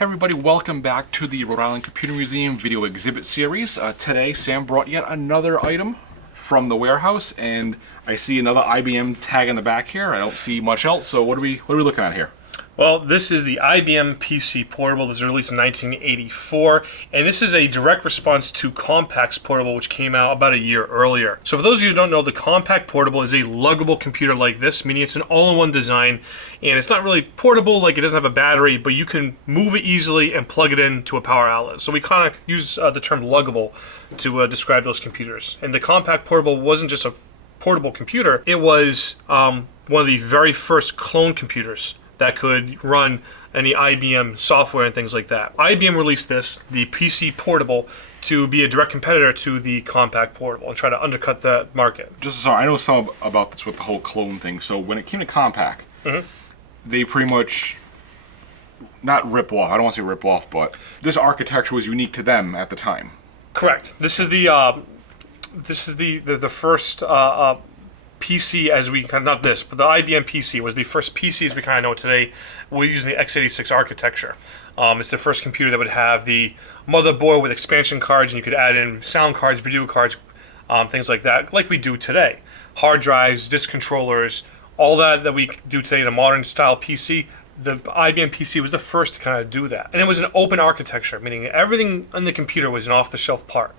Hey everybody, welcome back to the Rhode Island Computer Museum video exhibit series. Today Sam brought yet another item from the warehouse, and I see another IBM tag in the back here. I don't see much else, so what are we looking at here? Well, this is the IBM PC Portable. This was released in 1984, and this is a direct response to Compact's Portable, which came out about a year earlier. So for those of you who don't know, the Compact Portable is a luggable computer like this, meaning it's an all-in-one design, and it's not really portable, like it doesn't have a battery, but you can move it easily and plug it into a power outlet. So we kind of use the term luggable to describe those computers. And the Compact Portable wasn't just a portable computer, it was one of the very first clone computers that could run any IBM software and things like that. IBM released this, the PC Portable, to be a direct competitor to the Compact Portable and try to undercut that market. Just sorry, I know some about this with the whole clone thing. So when it came to Compact, they pretty much not rip off. I don't want to say rip off, but this architecture was unique to them at the time. Correct. This is the first PC as we kind of, not this, but the IBM PC was the first PC as we kind of know it today. We're using the x86 architecture. It's the first computer that would have the motherboard with expansion cards, and you could add in sound cards, video cards, things like that, like we do today. Hard drives, disk controllers, all that we do today in a modern style PC. The IBM PC was the first to kind of do that. And it was an open architecture, meaning everything on the computer was an off-the-shelf part.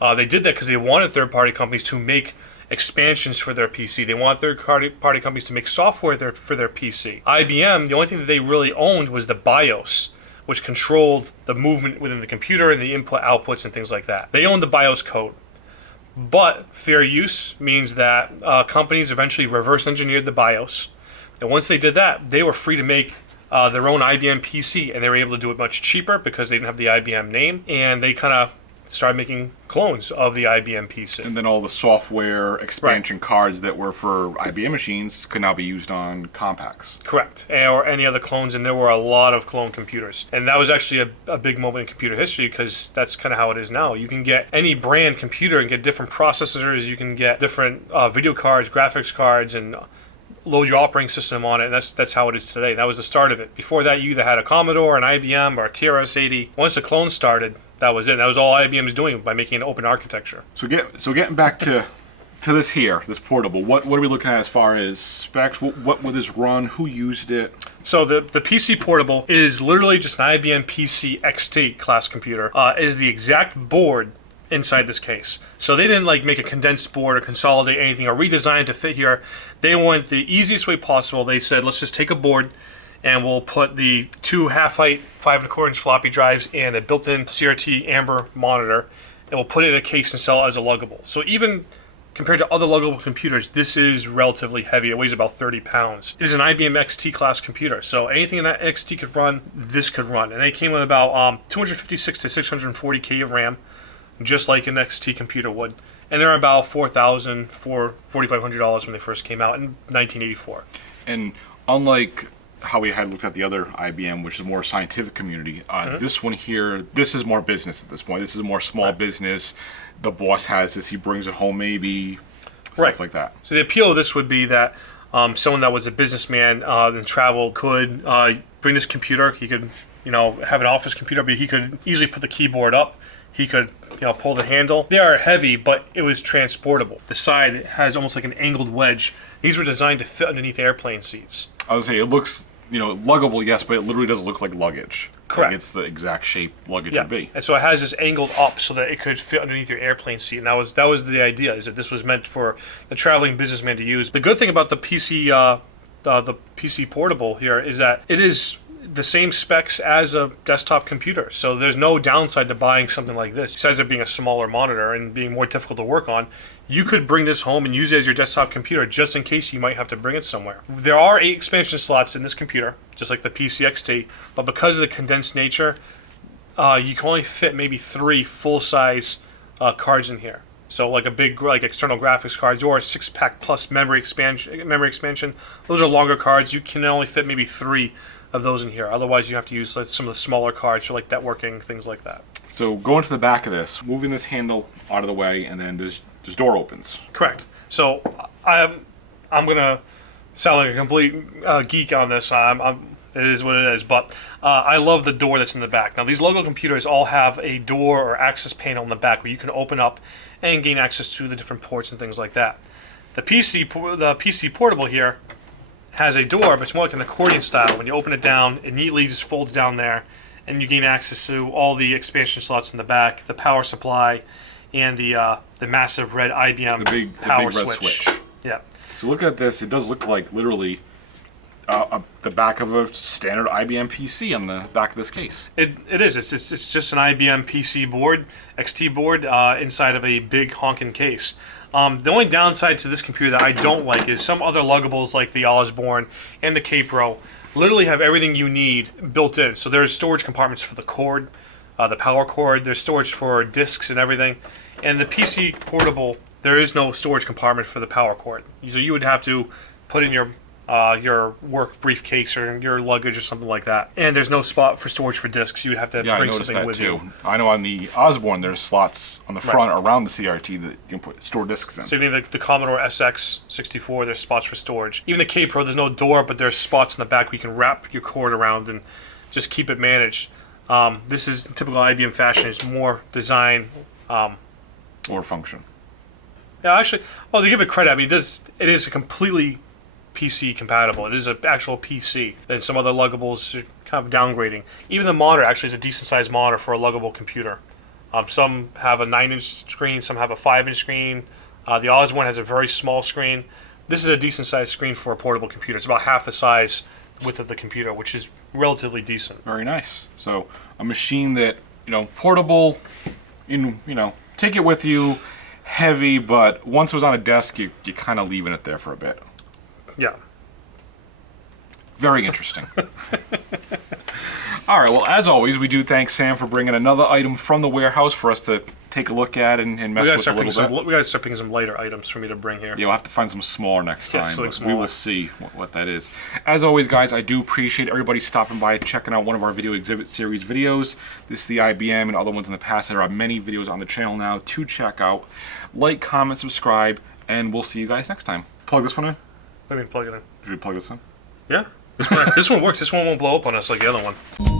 They did that because they wanted third-party companies to make expansions for their PC. They want third-party companies to make software for their PC. IBM, the only thing that they really owned was the BIOS, which controlled the movement within the computer and the input outputs and things like that. They owned the BIOS code. But fair use means that companies eventually reverse engineered the BIOS. And once they did that, they were free to make their own IBM PC, and they were able to do it much cheaper because they didn't have the IBM name, and they kind of started making clones of the IBM PC. And then all the software expansion cards that were for IBM machines could now be used on Compacts. Correct, or any other clones, and there were a lot of clone computers. And that was actually a big moment in computer history, because that's kind of how it is now. You can get any brand computer and get different processors, you can get different video cards, graphics cards, and load your operating system on it, and that's how it is today. That was the start of it. Before that, you either had a Commodore, an IBM, or a TRS-80. Once the clone started, that was it. That was all IBM was doing by making an open architecture. So getting back to this here, this portable, what are we looking at as far as specs? What would this run? Who used it? So the PC Portable is literally just an IBM PC XT class computer. It is the exact board inside this case. So they didn't like make a condensed board or consolidate anything or redesign it to fit here. They went the easiest way possible. They said, let's just take a board and we'll put the two half-height 5 1/4 inch floppy drives and a built-in CRT Amber monitor, and we'll put it in a case and sell it as a luggable. So even compared to other luggable computers, this is relatively heavy. It weighs about 30 pounds. It is an IBM XT class computer, so anything in that XT could run, this could run. And they came with about 256 to 640K of RAM, just like an XT computer would. And they're about $4,000 for $4,500 when they first came out in 1984. And unlike how we had looked at the other IBM, which is more scientific community, this one here, this is more business at this point. This is more small business. The boss has this, he brings it home maybe, stuff like that. So the appeal of this would be that someone that was a businessman and traveled could bring this computer. He could, have an office computer, but he could easily put the keyboard up. He could, pull the handle. They are heavy, but it was transportable. The side has almost like an angled wedge. These were designed to fit underneath airplane seats. I would say it looks, luggable, yes, but it literally doesn't look like luggage. Correct. Like it's the exact shape luggage would be. And so it has this angled up so that it could fit underneath your airplane seat. And that was the idea, is that this was meant for the traveling businessman to use. The good thing about the PC, the PC Portable here is that it is the same specs as a desktop computer. So there's no downside to buying something like this. Besides it being a smaller monitor and being more difficult to work on, you could bring this home and use it as your desktop computer just in case you might have to bring it somewhere. There are 8 expansion slots in this computer, just like the PC XT, but because of the condensed nature, you can only fit maybe 3 full-size cards in here. So like a big external graphics cards or a 6-pack plus memory expansion. Those are longer cards. You can only fit maybe 3 of those in here. Otherwise, you have to use some of the smaller cards for like networking, things like that. So going to the back of this, moving this handle out of the way, and then this door opens. Correct. So I'm gonna sound like a complete geek on this. It is what it is. But I love the door that's in the back. Now, these logo computers all have a door or access panel in the back where you can open up and gain access to the different ports and things like that. The PC Portable here has a door, but it's more like an accordion style. When you open it down, it neatly just folds down there, and you gain access to all the expansion slots in the back, the power supply, and the massive red IBM power big red switch. Yeah. So look at this. It does look like literally the back of a standard IBM PC on the back of this case. It is. It's just an IBM PC board, XT board, inside of a big honking case. The only downside to this computer that I don't like is some other luggables like the Osborne and the K-Pro literally have everything you need built in. So there's storage compartments for the cord, the power cord. There's storage for disks and everything. And the PC Portable, there is no storage compartment for the power cord. So you would have to put in your work briefcase or your luggage or something like that. And there's no spot for storage for discs. You would have to bring something with you. I know on the Osborne there's slots on the front around the CRT that you can store discs in. So you need the Commodore SX64, there's spots for storage. Even the K-Pro, there's no door, but there's spots in the back where you can wrap your cord around and just keep it managed. This is typical IBM fashion. It's more design. Or function. Yeah, actually, well, to give it credit, I mean, it is a completely PC compatible. It is an actual PC. And some other luggables are kind of downgrading. Even the monitor actually is a decent sized monitor for a luggable computer. Some have a 9-inch screen, some have a 5-inch screen. The Osborne has a very small screen. This is a decent sized screen for a portable computer. It's about half the size width of the computer, which is relatively decent. Very nice. So a machine that, portable, take it with you, heavy, but once it was on a desk, you're kind of leaving it there for a bit. Yeah. Very interesting. All right, well, as always, we do thank Sam for bringing another item from the warehouse for us to take a look at and mess with a little bit. We got to start picking some lighter items for me to bring here. Yeah, we'll have to find some smaller next time. Something But smaller. we will see what that is. As always, guys, I do appreciate everybody stopping by, checking out one of our video exhibit series videos. This is the IBM and other ones in the past. There are many videos on the channel now to check out. Like, comment, subscribe, and we'll see you guys next time. Plug this one in. Let me plug it in. Should we plug this in? Yeah. This one works. This one won't blow up on us like the other one.